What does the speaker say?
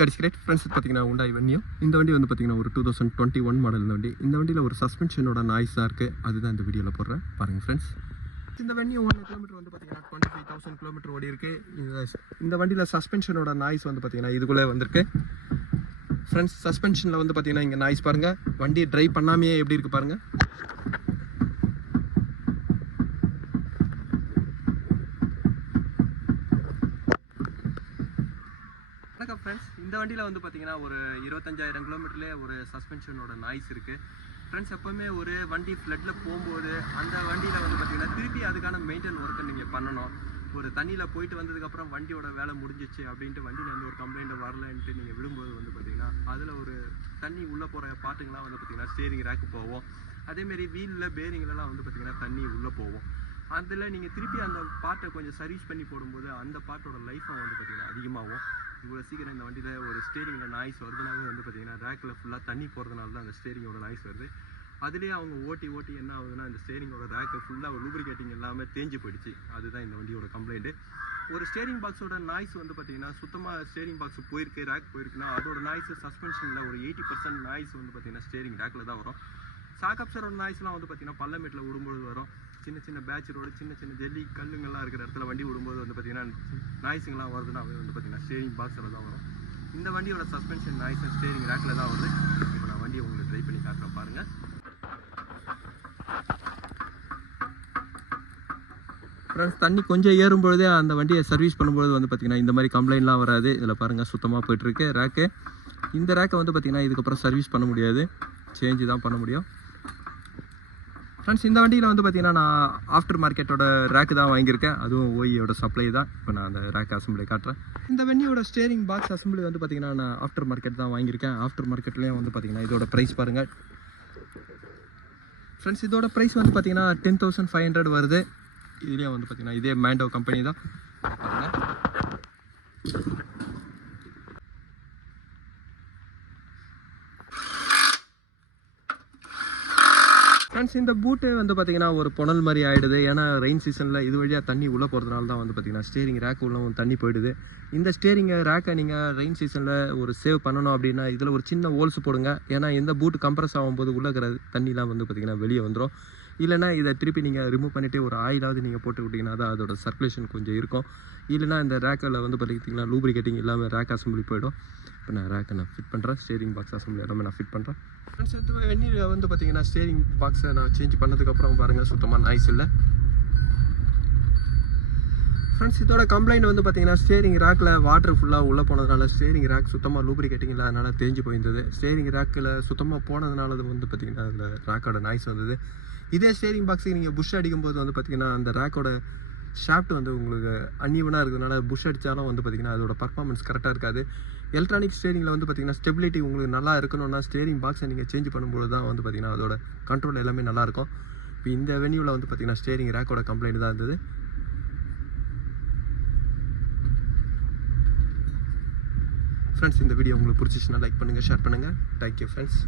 கடிச்சிக்கிறேன் friends. பார்த்தீங்கன்னா Hyundai Venue. இந்த வண்டி வந்து பார்த்தீங்கன்னா ஒரு 2021 மாடல் இந்த வண்டி. இந்த வண்டியில் ஒரு சஸ்பென்ஷனோட நாய்ஸ் தான் இருக்குது. அதுதான் இந்த வீடியோவில் போடுறேன் பாருங்கள் ஃப்ரெண்ட்ஸ். இந்த Venue 1 கிலோமீட்டர் வந்து பார்த்தீங்கன்னா 25,000 கிலோமீட்டர் ஓடி இருக்குது. இந்த வண்டியில் சஸ்பென்ஷனோட நாய்ஸ் வந்து பார்த்தீங்கன்னா இதுக்குள்ளே வந்திருக்கு ஃப்ரெண்ட்ஸ். சஸ்பென்ஷனில் வந்து பார்த்தீங்கன்னா இங்கே நாய்ஸ் பாருங்கள். வண்டி ட்ரைவ் பண்ணாமையே எப்படி இருக்குது பாருங்கள். வணக்கம் ஃப்ரெண்ட்ஸ். இந்த வண்டியில் வந்து பார்த்தீங்கன்னா ஒரு 25,000 கிலோமீட்டர்லேயே ஒரு சஸ்பென்ஷனோட நாய்ஸ் இருக்குது ஃப்ரெண்ட்ஸ். எப்போவுமே ஒரு வண்டி ஃப்ளட்டில் போகும்போது அந்த வண்டியில் வந்து பார்த்தீங்கன்னா திருப்பி அதுக்கான மெயின்டைன் ஒர்க்கை நீங்கள் பண்ணணும். ஒரு தண்ணியில் போயிட்டு வந்ததுக்கப்புறம் வண்டியோட வேலை முடிஞ்சிச்சு அப்படின்ட்டு வண்டியில் வந்து ஒரு கம்ப்ளைண்ட் வரலன்ட்டு நீங்கள் விடும்போது வந்து பார்த்தீங்கன்னா அதில் ஒரு தண்ணி உள்ளே போகிற பாட்டுங்களாம் வந்து பார்த்தீங்கன்னா ஸ்டேரிங் ரேக்கு போவோம். அதேமாரி வீலில் பேரிங்லலாம் வந்து பார்த்தீங்கன்னா தண்ணி உள்ளே போவோம். அதில் நீங்கள் திருப்பி அந்த பாட்டை கொஞ்சம் சர்வீஸ் பண்ணி போடும்போது அந்த பாட்டோட லைஃபை வந்து பார்த்தீங்கன்னா அதிகமாகும். இவ்வளோ சீக்கிரம் இந்த வண்டியில் ஒரு ஸ்டேரிங்கில் நாய்ஸ் வருதுனாவே வந்து பார்த்தீங்கன்னா ரேக்கில் ஃபுல்லாக தண்ணி போகிறதுனால தான் அந்த ஸ்டேரிங்கோட நாய்ஸ் வருது. அதுலேயே அவங்க ஓட்டி என்ன ஆகுதுன்னா இந்த ஸ்டேரிங்கோட ரேக்கு ஃபுல்லாக லூப்ரிகேட்டிங் இல்லாமல் தேஞ்சு போயிடுச்சு. அதுதான் இந்த வண்டியோட கம்ப்ளைண்ட்டு. ஒரு ஸ்டேரிங் பாக்ஸோட நாய்ஸ் வந்து பார்த்தீங்கன்னா சுத்தமாக ஸ்டேரிங் பாக்ஸ் போயிருக்கு, ரேக் போயிருக்குன்னா அதோட நாய்ஸ் சஸ்பென்ஷனில் ஒரு 80% நாய்ஸ் வந்து பார்த்தீங்கன்னா ஸ்டேரிங் ரேக்கில் தான் வரும். சாக்கப்ஸரோட நாய்ஸ்லாம் வந்து பார்த்தீங்கன்னா பள்ளமேட்டில் விடும்போது வரும். சின்ன பேட்ச் ரோடு சின்ன ஜெல்லி கல்லுங்கள்லாம் இருக்கிற இடத்துல வண்டி விடும்போது வந்து பார்த்தீங்கன்னா நாய்ஸுங்கெல்லாம் வருதுனாவே வந்து பார்த்தீங்கன்னா ஸ்டேரிங் பாக்ஸில் தான் வரும். இந்த வண்டியோட சஸ்பென்ஷன் நாய்ஸ் ஸ்டேரிங் ரேக்கில் தான் வருது. இப்போ நான் வண்டியை உங்களுக்கு ட்ரை பண்ணி காட்டுறேன் பாருங்கள் ஃப்ரெண்ட்ஸ். தண்ணி கொஞ்சம் ஏறும்பொழுதே அந்த வண்டியை சர்வீஸ் பண்ணும்போது வந்து பார்த்தீங்கன்னா இந்த மாதிரி கம்ப்ளைண்ட்லாம் வராது. இதில் பாருங்கள் சுத்தமாக போய்ட்டுருக்கு ரேக்கு. இந்த ரேக்கை வந்து பார்த்தீங்கன்னா இதுக்கப்புறம் சர்வீஸ் பண்ண முடியாது, சேஞ்சு தான் பண்ண முடியும் ஃப்ரெண்ட்ஸ். இந்த வண்டியில் வந்து பார்த்தீங்கன்னா நான் ஆஃப்டர் மார்க்கெட்டோட ரேக்கு தான் வாங்கியிருக்கேன். அதுவும் ஓயோட சப்ளை தான். இப்போ நான் அந்த ரேக் அசம்பிளி காட்டுறேன். இந்த வென்னியோட ஸ்டேரிங் பாக்ஸ் அசம்பிளி வந்து பார்த்தீங்கன்னா நான் ஆஃப்டர் மார்க்கெட் தான் வாங்கியிருக்கேன். ஆஃப்டர் மார்க்கெட்லேயும் வந்து பார்த்தீங்கன்னா இதோட ப்ரைஸ் பாருங்கள் ஃப்ரெண்ட்ஸ். இதோட ப்ரைஸ் வந்து பார்த்தீங்கன்னா 10,500 வருது. இதுலேயும் வந்து பார்த்தீங்கன்னா இதே மேண்டோ கம்பெனி தான் பாருங்கள். ஃப்ரெண்ட்ஸ் இந்த பூட்டு வந்து பார்த்தீங்கன்னா ஒரு புனல் மாதிரி ஆகிடுது. ஏன்னா ரெயின் சீசனில் இது வழியாக தண்ணி உள்ளே போகிறதுனால தான் வந்து பார்த்தீங்கன்னா ஸ்டேரிங் ரேக் உள்ளவும் தண்ணி போயிடுது. இந்த ஸ்டேரிங் ரேக்கை நீங்கள் ரெயின் சீசனில் ஒரு சேவ் பண்ணணும் அப்படின்னா இதில் ஒரு சின்ன ஹோல்ஸ் போடுங்க. ஏன்னா இந்த பூட்டு கம்ப்ரஸ் ஆகும்போது உள்ளே இருக்கிற தண்ணிலாம் வந்து பார்த்தீங்கன்னா வெளியே வந்துடும். இல்லைனா இதை திருப்பி நீங்கள் ரிமூவ் பண்ணிவிட்டு ஒரு ஆயிலாவது நீங்கள் போட்டு விட்டிங்கன்னா தான் அதோட சர்க்குலேஷன் கொஞ்சம் இருக்கும். இல்லைனா இந்த ரேக்கில் வந்து பார்த்தீங்கன்னா லூப்ரிகேட்டிங் இல்லாமல் ரேக் அசம்பிளி போயிடும். இப்போ நான் ரேக்கை நான் ஃபிட் பண்ணுறேன். ஸ்டேரிங் பாக்ஸ் அசம்பிளி எல்லாமே நான் ஃபிட் பண்ணுறேன் ஃப்ரெண்ட்ஸ். அடுத்து வெந்நீர் வந்து பார்த்தீங்கன்னா ஸ்டேரிங் பாக்ஸை நான் சேஞ்ச் பண்ணதுக்கப்புறம் பாருங்கள் சுத்தமாக நாய்ஸ் இல்லை ஃப்ரெண்ட்ஸ். இதோட கம்ப்ளைண்ட் வந்து பார்த்தீங்கன்னா ஸ்டேரிங் ரேக்கில் வாட்டர் ஃபுல்லாக உள்ளே போனதுனால ஸ்டேரிங் ரேக் சுத்தமாக லூப்ரிகேட்டிங் இல்லாதனால தேஞ்சு போயிருந்தது. ஸ்டேரிங் ரேக்கில் சுத்தமாக போனதுனால அது வந்து பார்த்தீங்கன்னா அதில் ரேக்கோட நாய்ஸ் வந்தது. இதே ஸ்டேரிங் பாக்ஸுக்கு நீங்கள் புஷ் அடிக்கும்போது வந்து பார்த்தீங்கன்னா அந்த ரேக்கோட ஷாஃப்ட் வந்து உங்களுக்கு அன்ஈவனாக இருக்கிறதுனால புஷ் அடித்தாலும் வந்து பார்த்தீங்கன்னா அதோட பர்ஃபார்மன்ஸ் கரெக்டாக இருக்காது. எலக்ட்ரானிக் ஸ்டேரிங்கில் வந்து பார்த்தீங்கன்னா ஸ்டெபிலிட்டி உங்களுக்கு நல்லா இருக்கணும்னா ஸ்டேரிங் பாக்ஸை நீங்கள் சேஞ்ச் பண்ணும்போது தான் வந்து பார்த்தீங்கன்னா அதோட கண்ட்ரோல் எல்லாமே நல்லாயிருக்கும். இப்போ இந்த வென்யூவில் வந்து பார்த்தீங்கன்னா ஸ்டேரிங் ரேக்கோட கம்ப்ளைண்ட் தான் இருந்தது ஃப்ரெண்ட்ஸ். இந்த வீடியோ உங்களுக்கு பிடிச்சிச்சுன்னா லைக் பண்ணுங்கள், ஷேர் பண்ணுங்கள். Thank you friends.